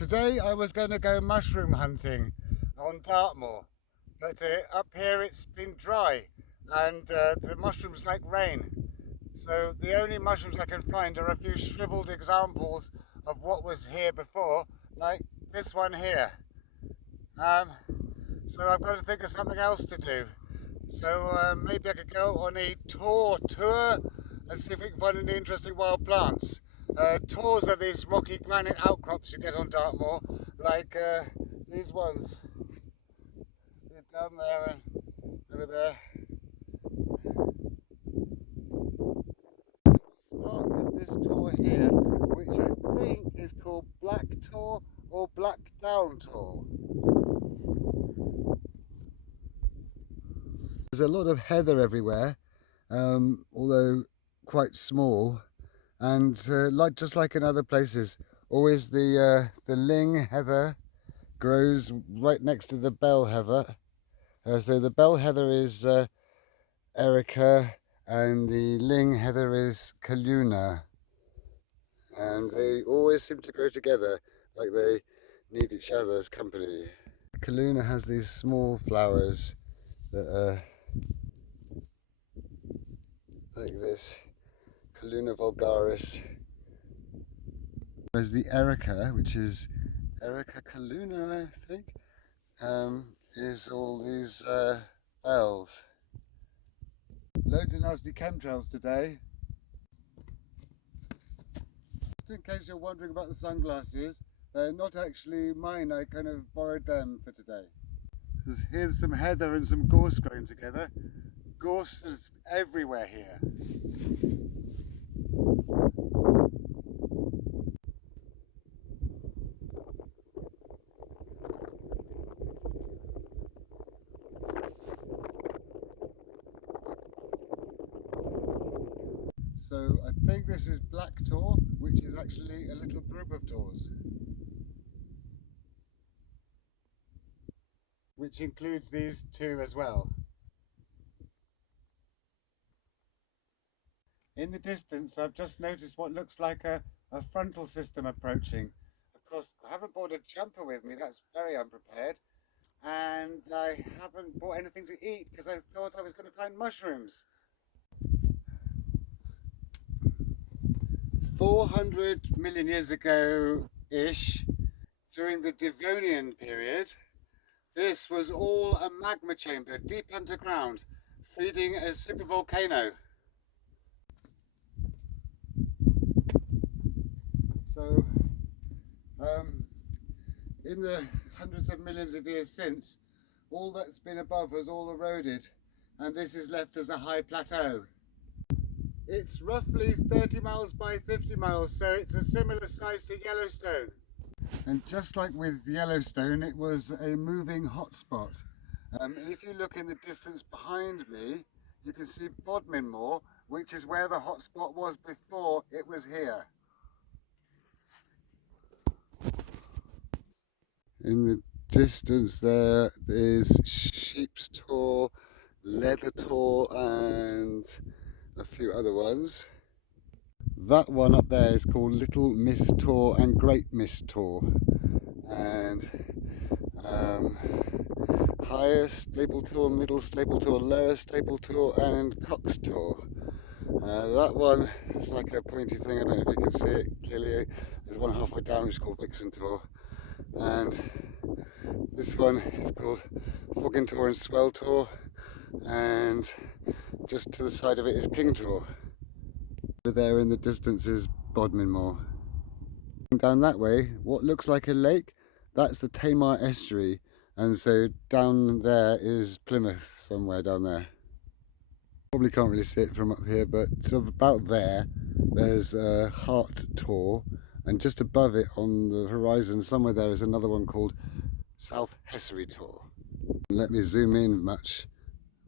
Today I was going to go mushroom hunting on Dartmoor, but up here it's been dry and the mushrooms like rain. So the only mushrooms I can find are a few shriveled examples of what was here before, like this one here. So I've got to think of something else to do. So maybe I could go on a tour and see if we can find any interesting wild plants. Tours are these rocky granite outcrops you get on Dartmoor, like these ones. See it down there and over there. Start with this tour here, which I think is called Black Tor or Black Down Tor. There's a lot of heather everywhere, although quite small. And just like in other places, always the ling heather grows right next to the bell heather. So the bell heather is Erica, and the ling heather is Kaluna. And they always seem to grow together, like they need each other's company. Kaluna has these small flowers that are like this. Kaluna vulgaris. Whereas the Erica, which is Erica Kaluna, I think, is all these bells. Loads of nasty chemtrails today. Just in case you're wondering about the sunglasses, they're not actually mine, I kind of borrowed them for today. Here's some heather and some gorse growing together. Gorse is everywhere here. So I think this is Black Tor, which is actually a little group of tors, which includes these two as well. In the distance, I've just noticed what looks like a frontal system approaching. Of course, I haven't brought a jumper with me, that's very unprepared. And I haven't brought anything to eat because I thought I was going to find mushrooms. 400 million years ago-ish, during the Devonian period, this was all a magma chamber deep underground, feeding a supervolcano. So, in the hundreds of millions of years since, all that's been above has all eroded, and this is left as a high plateau. It's roughly 30 miles by 50 miles, so it's a similar size to Yellowstone. And just like with Yellowstone, it was a moving hotspot. And if you look in the distance behind me, you can see Bodmin Moor, which is where the hotspot was before it was here. In the distance there is Sheep's Tor, Leather Tor, and a few other ones. That one up there is called Little Miss Tor and Great Miss Tor, and higher Staple Tor, middle Staple Tor, lower Staple Tor, and Cox Tor. That one is like a pointy thing, I don't know if you can see it clearly. There's one halfway down which is called Vixen Tor, and this one is called Foggin Tor and Swell Tor, and just to the side of it is King Tor. Over there in the distance is Bodmin Moor. Down that way, what looks like a lake, that's the Tamar estuary, and so down there is Plymouth, somewhere down there. Probably can't really see it from up here, but sort of about there, there's Hart Tor, and just above it on the horizon somewhere there is another one called South Hessery Tor. Let me zoom in much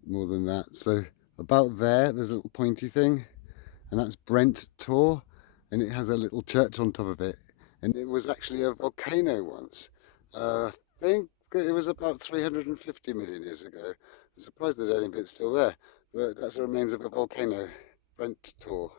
more than that. So about there's a little pointy thing, and that's Brent Tor, and it has a little church on top of it, and it was actually a volcano once. I think it was about 350 million years ago. I'm surprised there's any bit still there, but that's the remains of a volcano, Brent Tor.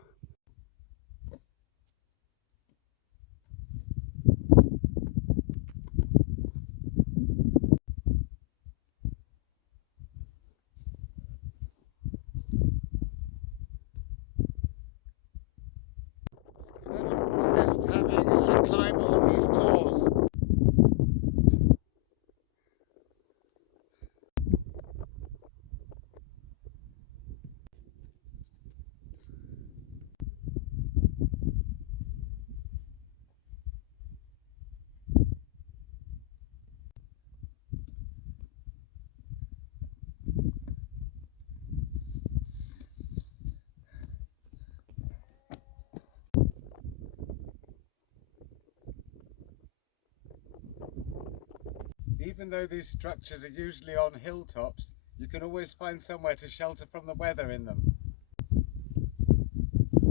Even though these structures are usually on hilltops, you can always find somewhere to shelter from the weather in them.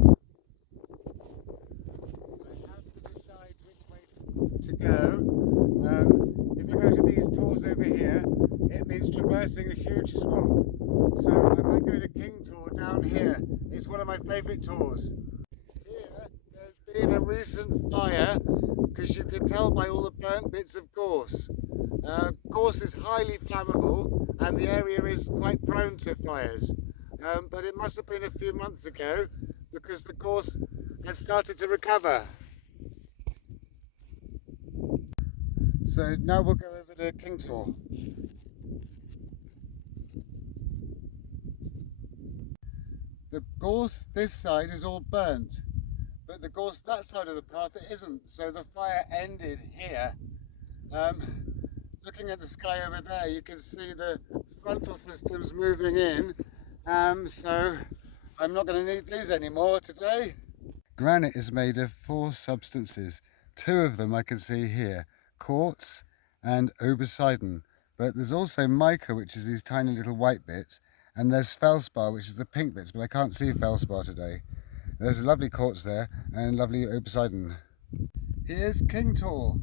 I have to decide which way to go. If you go to these tours over here, it means traversing a huge swamp. So I might go to King Tor down here. It's one of my favourite tours. Here, there's been a recent fire, because you can tell by all the burnt bits of gorse. Gorse is highly flammable and the area is quite prone to fires. But it must have been a few months ago because the gorse has started to recover. So now we'll go over to King Tor. The gorse this side is all burnt, but the gorse that side of the path it isn't. So the fire ended here. Looking at the sky over there, you can see the frontal systems moving in. So I'm not going to need these anymore today. Granite is made of 4 substances. 2 of them I can see here, quartz and oberseiden. But there's also mica, which is these tiny little white bits, and there's felspar, which is the pink bits, but I can't see felspar today. There's a lovely quartz there and lovely oberseiden. Here's King Tor.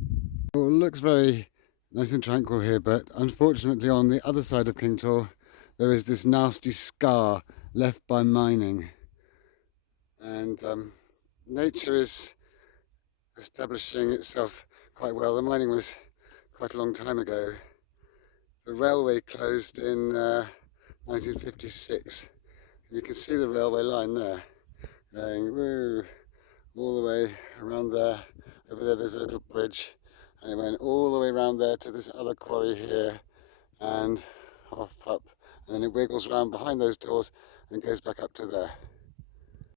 Well, it looks very nice and tranquil here, but unfortunately on the other side of King Tor there is this nasty scar left by mining. And nature is establishing itself quite well. The mining was quite a long time ago. The railway closed in 1956. You can see the railway line there, going woo, all the way around there. Over there there's a little bridge, and it went all the way around there to this other quarry here, and off up, and then it wiggles around behind those doors and goes back up to there.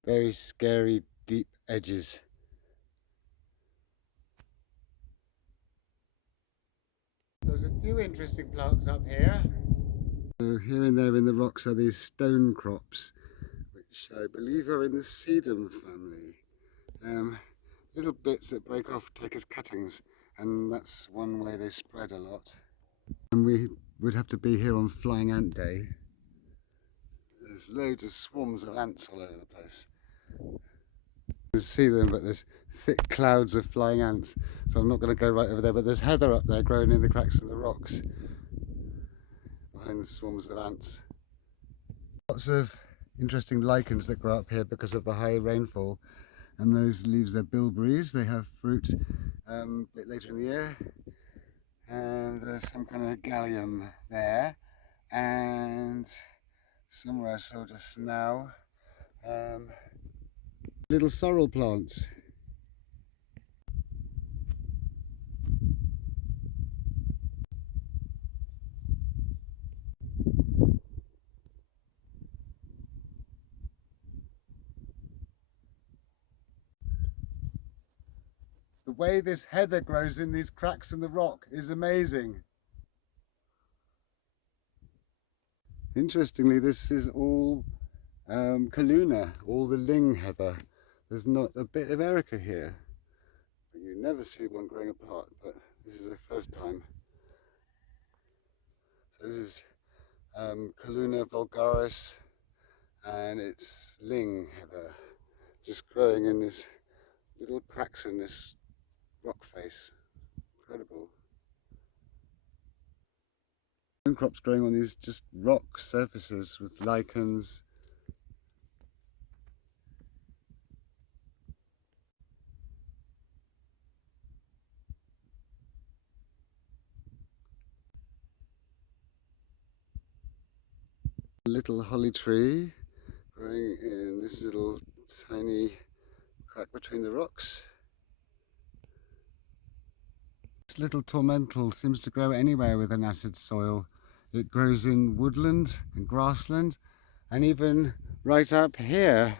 Very scary, deep edges. There's a few interesting plants up here. So here and there in the rocks are these stone crops, which I believe are in the sedum family. Little bits that break off take as cuttings, and that's one way they spread a lot. And we would have to be here on Flying Ant Day. There's loads of swarms of ants all over the place. You can see them, but there's thick clouds of flying ants, so I'm not going to go right over there. But there's heather up there growing in the cracks of the rocks behind the swarms of ants. Lots of interesting lichens that grow up here because of the high rainfall, and those leaves are bilberries. They have fruit a bit later in the year, and there's some kind of gallium there, and somewhere I saw just now little sorrel plants. The way this heather grows in these cracks in the rock is amazing. Interestingly, this is all Kaluna, all the ling heather. There's not a bit of erica here. But you never see one growing apart, but this is the first time. So this is Kaluna vulgaris, and it's ling heather, just growing in this little cracks in this rock face. Incredible. Crops growing on these just rock surfaces with lichens. A little holly tree growing in this little tiny crack between the rocks. This little tormental seems to grow anywhere with an acid soil. It grows in woodland and grassland, and even right up here,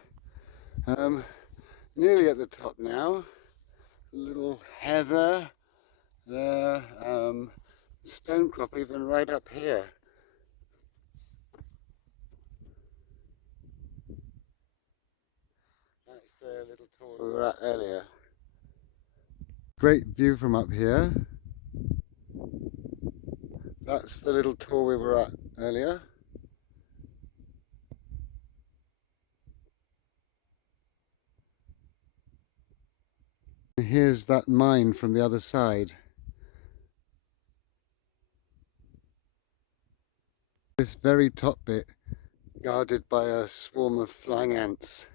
nearly at the top now. A little heather there, stone crop even right up here. That's the little tour we were at earlier. Great view from up here. That's the little tour we were at earlier. Here's that mine from the other side. This very top bit guarded by a swarm of flying ants.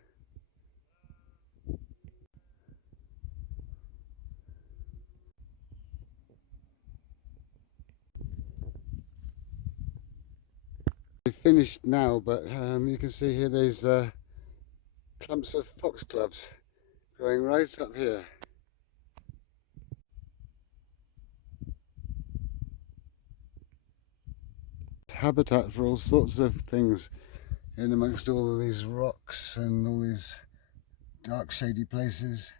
They've finished now, but you can see here there's clumps of foxgloves growing right up here. It's habitat for all sorts of things in amongst all of these rocks and all these dark shady places.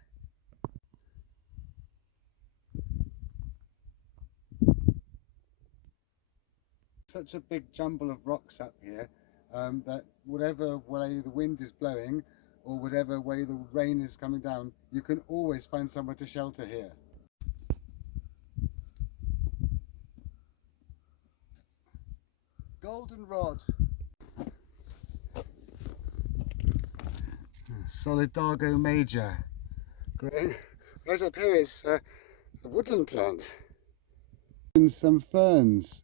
Such a big jumble of rocks up here that whatever way the wind is blowing or whatever way the rain is coming down, you can always find somewhere to shelter here. Goldenrod. Solidago major. Great. Right up here is a woodland plant. And some ferns.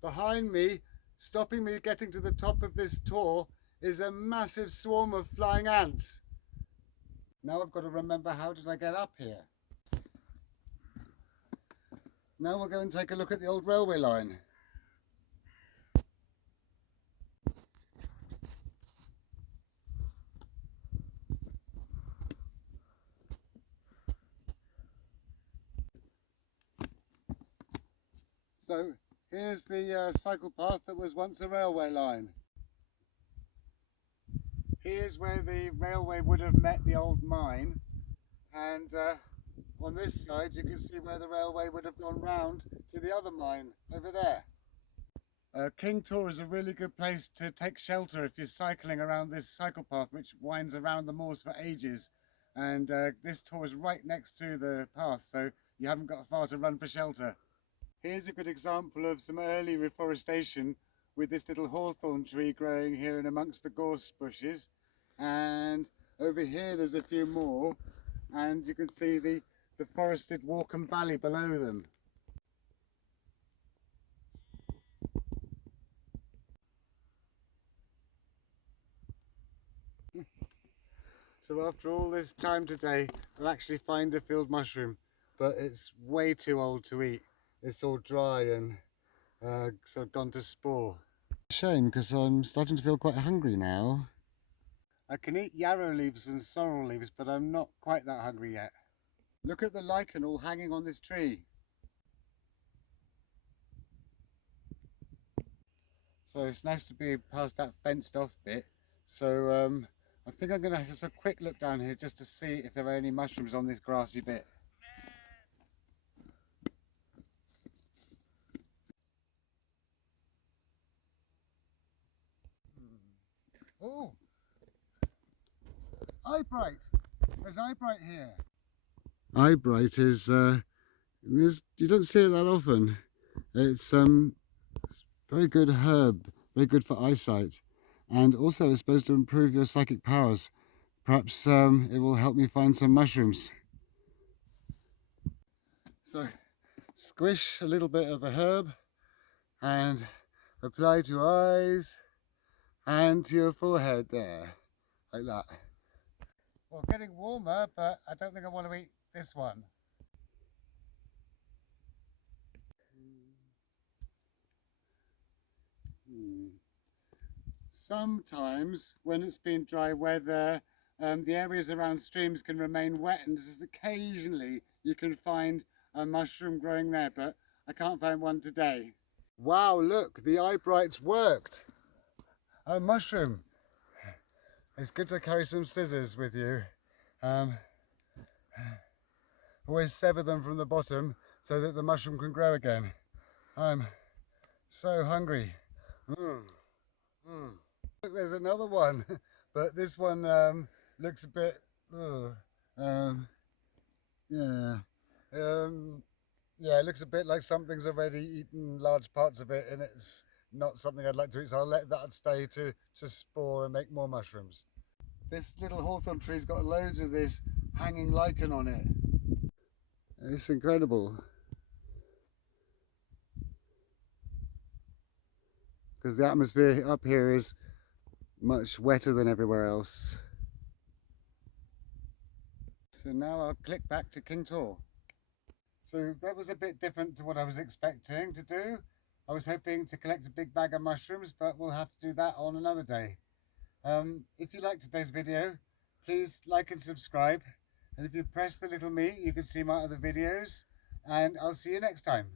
Behind me, stopping me getting to the top of this tour, is a massive swarm of flying ants. Now I've got to remember, how did I get up here? Now we'll go and take a look at the old railway line. So here's the cycle path that was once a railway line. Here's where the railway would have met the old mine, and on this side you can see where the railway would have gone round to the other mine over there. King Tor is a really good place to take shelter if you're cycling around this cycle path which winds around the moors for ages, and this tour is right next to the path, so you haven't got far to run for shelter. Here's a good example of some early reforestation with this little hawthorn tree growing here in amongst the gorse bushes, and over here there's a few more, and you can see the forested Walkham Valley below them. So after all this time today, I'll actually find a field mushroom, but it's way too old to eat. It's all dry and sort of gone to spore. Shame, because I'm starting to feel quite hungry now. I can eat yarrow leaves and sorrel leaves, but I'm not quite that hungry yet. Look at the lichen all hanging on this tree. So it's nice to be past that fenced off bit. So I think I'm going to have just a quick look down here just to see if there are any mushrooms on this grassy bit. Oh, eyebright. There's eyebright here. Eyebright is, you don't see it that often. It's very good herb, very good for eyesight, and also is supposed to improve your psychic powers. Perhaps it will help me find some mushrooms. So squish a little bit of the herb and apply to your eyes and to your forehead there, like that. Well, getting warmer, but I don't think I want to eat this one. Sometimes when it's been dry weather, the areas around streams can remain wet, and just occasionally you can find a mushroom growing there, but I can't find one today. Wow, look, the eyebrights worked. A mushroom. It's good to carry some scissors with you. Always sever them from the bottom so that the mushroom can grow again. I'm so hungry. Look, there's another one, but this one looks a bit, yeah. Yeah, it looks a bit like something's already eaten large parts of it, and it's not something I'd like to eat, so I'll let that stay to spore and make more mushrooms. This little hawthorn tree's got loads of this hanging lichen on it. It's incredible because the atmosphere up here is much wetter than everywhere else. So now I'll click back to King Tor. So that was a bit different to what I was expecting to do. I was hoping to collect a big bag of mushrooms, but we'll have to do that on another day. If you liked today's video, please like and subscribe. And if you press the little me, you can see my other videos. And I'll see you next time.